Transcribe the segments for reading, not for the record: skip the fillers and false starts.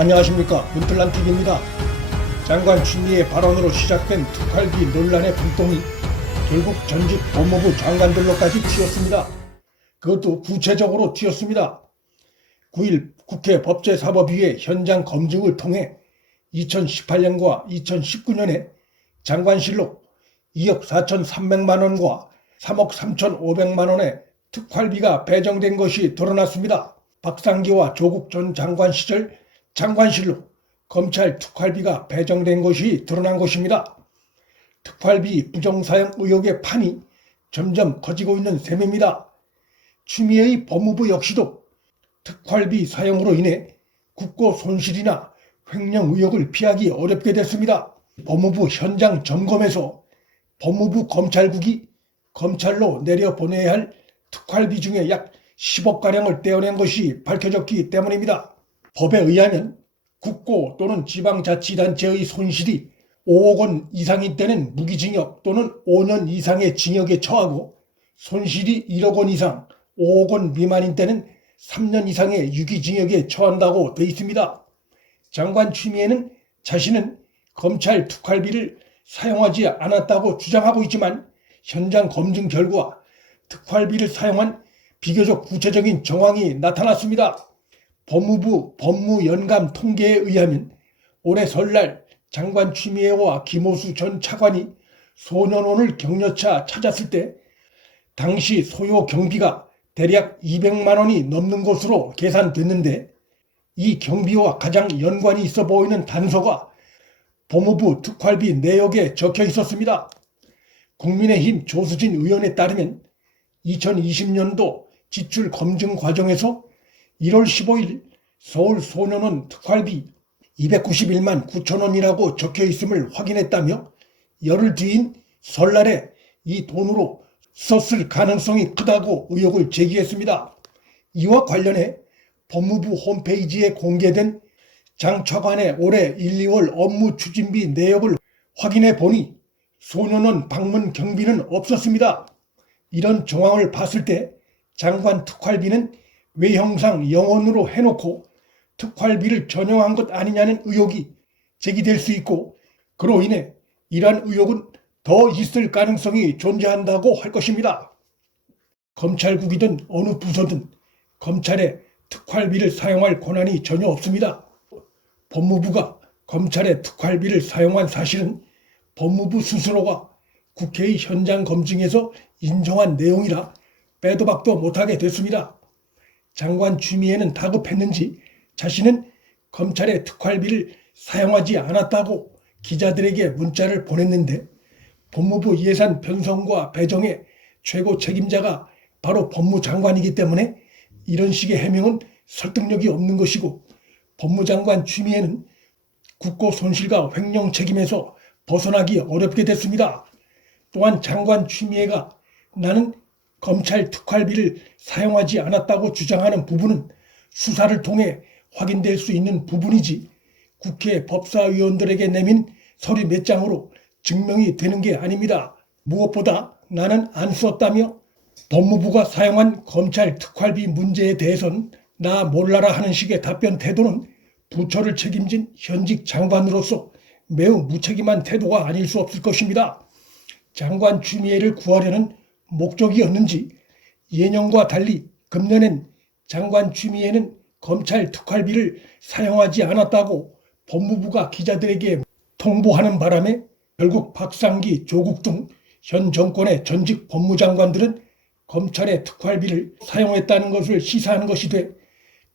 안녕하십니까, 문틀란TV입니다. 장관 추미애 발언으로 시작된 특활비 논란의 불똥이 결국 전직 법무부 장관들로까지 튀었습니다. 그것도 구체적으로 튀었습니다. 9일 국회 법제사법위의 현장 검증을 통해 2018년과 2019년에 장관실록 2억 4,300만 원과 3억 3,500만 원의 특활비가 배정된 것이 드러났습니다. 박상기와 조국 전 장관 시절 장관실록 검찰 특활비가 배정된 것이 드러난 것입니다. 특활비 부정사용 의혹의 판이 점점 커지고 있는 셈입니다. 추미애의 법무부 역시도 특활비 사용으로 인해 국고 손실이나 횡령 의혹을 피하기 어렵게 됐습니다. 법무부 현장 점검에서 법무부 검찰국이 검찰로 내려보내야 할 특활비 중에 약 10억가량을 떼어낸 것이 밝혀졌기 때문입니다. 법에 의하면 국고 또는 지방자치단체의 손실이 5억 원 이상인 때는 무기징역 또는 5년 이상의 징역에 처하고 손실이 1억 원 이상, 5억 원 미만인 때는 3년 이상의 유기징역에 처한다고 되어 있습니다. 장관 추미애는 자신은 검찰 특활비를 사용하지 않았다고 주장하고 있지만 현장 검증 결과 특활비를 사용한 비교적 구체적인 정황이 나타났습니다. 법무부 법무연감 통계에 의하면 올해 설날 장관 추미애와 김호수 전 차관이 소년원을 격려차 찾았을 때 당시 소요 경비가 대략 200만 원이 넘는 것으로 계산됐는데 이 경비와 가장 연관이 있어 보이는 단서가 법무부 특활비 내역에 적혀 있었습니다. 국민의힘 조수진 의원에 따르면 2020년도 지출 검증 과정에서 1월 15일 서울 소년원 특활비 291만 9천 원이라고 적혀 있음을 확인했다며 열흘 뒤인 설날에 이 돈으로 썼을 가능성이 크다고 의혹을 제기했습니다. 이와 관련해 법무부 홈페이지에 공개된 장 차관의 올해 1, 2월 업무 추진비 내역을 확인해 보니 소년원 방문 경비는 없었습니다. 이런 정황을 봤을 때 장관 특활비는 외형상 영원으로 해놓고 특활비를 전용한 것 아니냐는 의혹이 제기될 수 있고 그로 인해 이러한 의혹은 더 있을 가능성이 존재한다고 할 것입니다. 검찰국이든 어느 부서든 검찰에 특활비를 사용할 권한이 전혀 없습니다. 법무부가 검찰의 특활비를 사용한 사실은 법무부 스스로가 국회의 현장 검증에서 인정한 내용이라 빼도 박도 못하게 됐습니다. 장관 추미애는 다급했는지 자신은 검찰의 특활비를 사용하지 않았다고 기자들에게 문자를 보냈는데 법무부 예산 편성과 배정의 최고 책임자가 바로 법무장관이기 때문에 이런 식의 해명은 설득력이 없는 것이고 법무장관 추미애는 국고 손실과 횡령 책임에서 벗어나기 어렵게 됐습니다. 또한 장관 추미애가 나는 검찰 특활비를 사용하지 않았다고 주장하는 부분은 수사를 통해 확인될 수 있는 부분이지 국회 법사위원들에게 내민 서류 몇 장으로 증명이 되는 게 아닙니다. 무엇보다 나는 안 썼다며 법무부가 사용한 검찰 특활비 문제에 대해선 나 몰라라 하는 식의 답변 태도는 부처를 책임진 현직 장관으로서 매우 무책임한 태도가 아닐 수 없을 것입니다. 장관 추미애를 구하려는 목적이었는지 예년과 달리 금년엔 장관 추미애는 검찰 특활비를 사용하지 않았다고 법무부가 기자들에게 통보하는 바람에 결국 박상기, 조국 등 현 정권의 전직 법무장관들은 검찰의 특활비를 사용했다는 것을 시사하는 것이 돼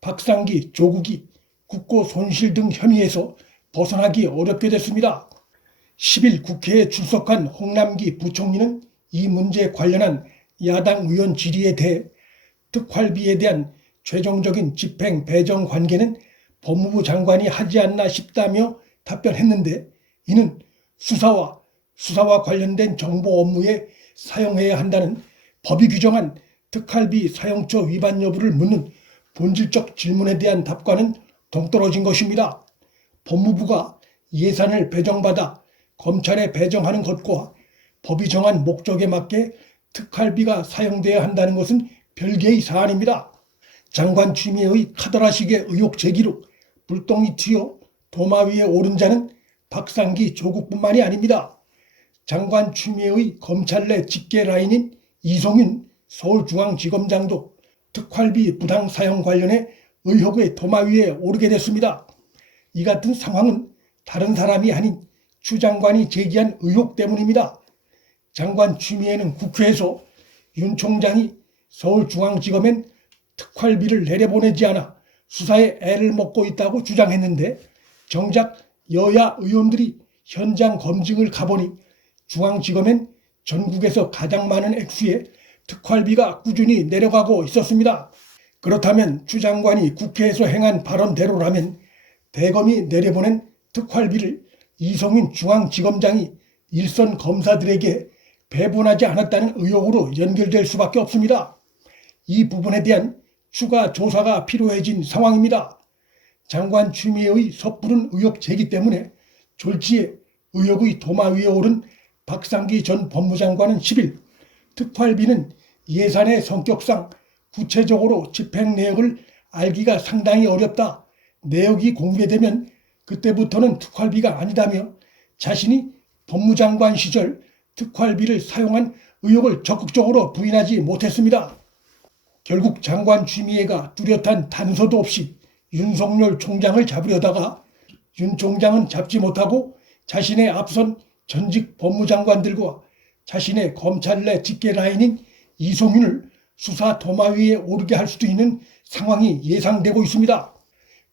박상기, 조국이 국고 손실 등 혐의에서 벗어나기 어렵게 됐습니다. 10일 국회에 출석한 홍남기 부총리는 이 문제에 관련한 야당 의원 질의에 대해 특활비에 대한 최종적인 집행 배정 관계는 법무부 장관이 하지 않나 싶다며 답변했는데 이는 수사와 관련된 정보 업무에 사용해야 한다는 법이 규정한 특활비 사용처 위반 여부를 묻는 본질적 질문에 대한 답과는 동떨어진 것입니다. 법무부가 예산을 배정받아 검찰에 배정하는 것과 법이 정한 목적에 맞게 특활비가 사용돼야 한다는 것은 별개의 사안입니다. 장관 추미애의 카더라식의 의혹 제기로 불똥이 튀어 도마 위에 오른 자는 박상기 조국뿐만이 아닙니다. 장관 추미애의 검찰 내 직계 라인인 이송윤 서울중앙지검장도 특활비 부당 사용 관련해 의혹의 도마 위에 오르게 됐습니다. 이 같은 상황은 다른 사람이 아닌 추 장관이 제기한 의혹 때문입니다. 장관 추미애는 국회에서 윤 총장이 서울중앙지검엔 특활비를 내려보내지 않아 수사에 애를 먹고 있다고 주장했는데, 정작 여야 의원들이 현장 검증을 가보니 중앙지검엔 전국에서 가장 많은 액수의 특활비가 꾸준히 내려가고 있었습니다. 그렇다면 추 장관이 국회에서 행한 발언대로라면 대검이 내려보낸 특활비를 이성윤 중앙지검장이 일선 검사들에게 배분하지 않았다는 의혹으로 연결될 수밖에 없습니다. 이 부분에 대한 추가 조사가 필요해진 상황입니다. 장관 추미애의 섣부른 의혹 제기 때문에 졸지에 의혹의 도마 위에 오른 박상기 전 법무장관은 10일 특활비는 예산의 성격상 구체적으로 집행 내역을 알기가 상당히 어렵다, 내역이 공개되면 그때부터는 특활비가 아니다며 자신이 법무장관 시절 특활비를 사용한 의혹을 적극적으로 부인하지 못했습니다. 결국 장관 추미애가 뚜렷한 단서도 없이 윤석열 총장을 잡으려다가 윤 총장은 잡지 못하고 자신의 앞선 전직 법무장관들과 자신의 검찰 내 직계 라인인 이송윤을 수사 도마 위에 오르게 할 수도 있는 상황이 예상되고 있습니다.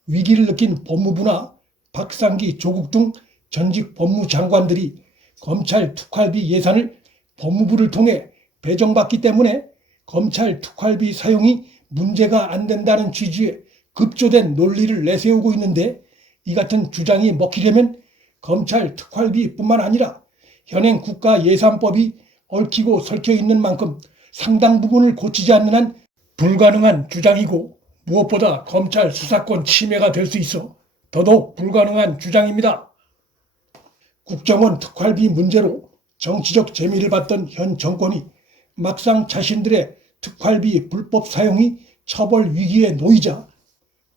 위기를 느낀 법무부나 박상기, 조국 등 전직 법무장관들이 검찰 특활비 예산을 법무부를 통해 배정받기 때문에 검찰 특활비 사용이 문제가 안 된다는 취지의 급조된 논리를 내세우고 있는데, 이 같은 주장이 먹히려면 검찰 특활비뿐만 아니라 현행 국가예산법이 얽히고 설켜 있는 만큼 상당 부분을 고치지 않는 한 불가능한 주장이고, 무엇보다 검찰 수사권 침해가 될 수 있어 더더욱 불가능한 주장입니다. 국정원 특활비 문제로 정치적 재미를 봤던 현 정권이 막상 자신들의 특활비 불법 사용이 처벌 위기에 놓이자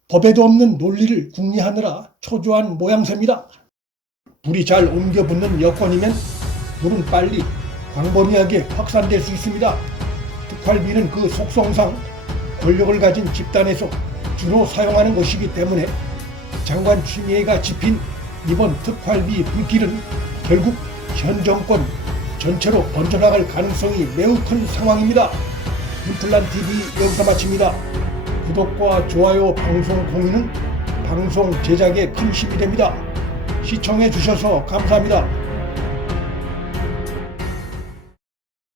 법에도 없는 논리를 궁리하느라 초조한 모양새입니다. 불이 잘 옮겨 붙는 여건이면 불은 빨리 광범위하게 확산될 수 있습니다. 특활비는 그 속성상 권력을 가진 집단에서 주로 사용하는 것이기 때문에 장관 추미애가 짚인 이번 특활비 불길은 결국 현 정권 전체로 번져나갈 가능성이 매우 큰 상황입니다. 윤플란TV 여기서 마칩니다. 구독과 좋아요, 방송 공유는 방송 제작에 큰 힘이 됩니다. 시청해 주셔서 감사합니다.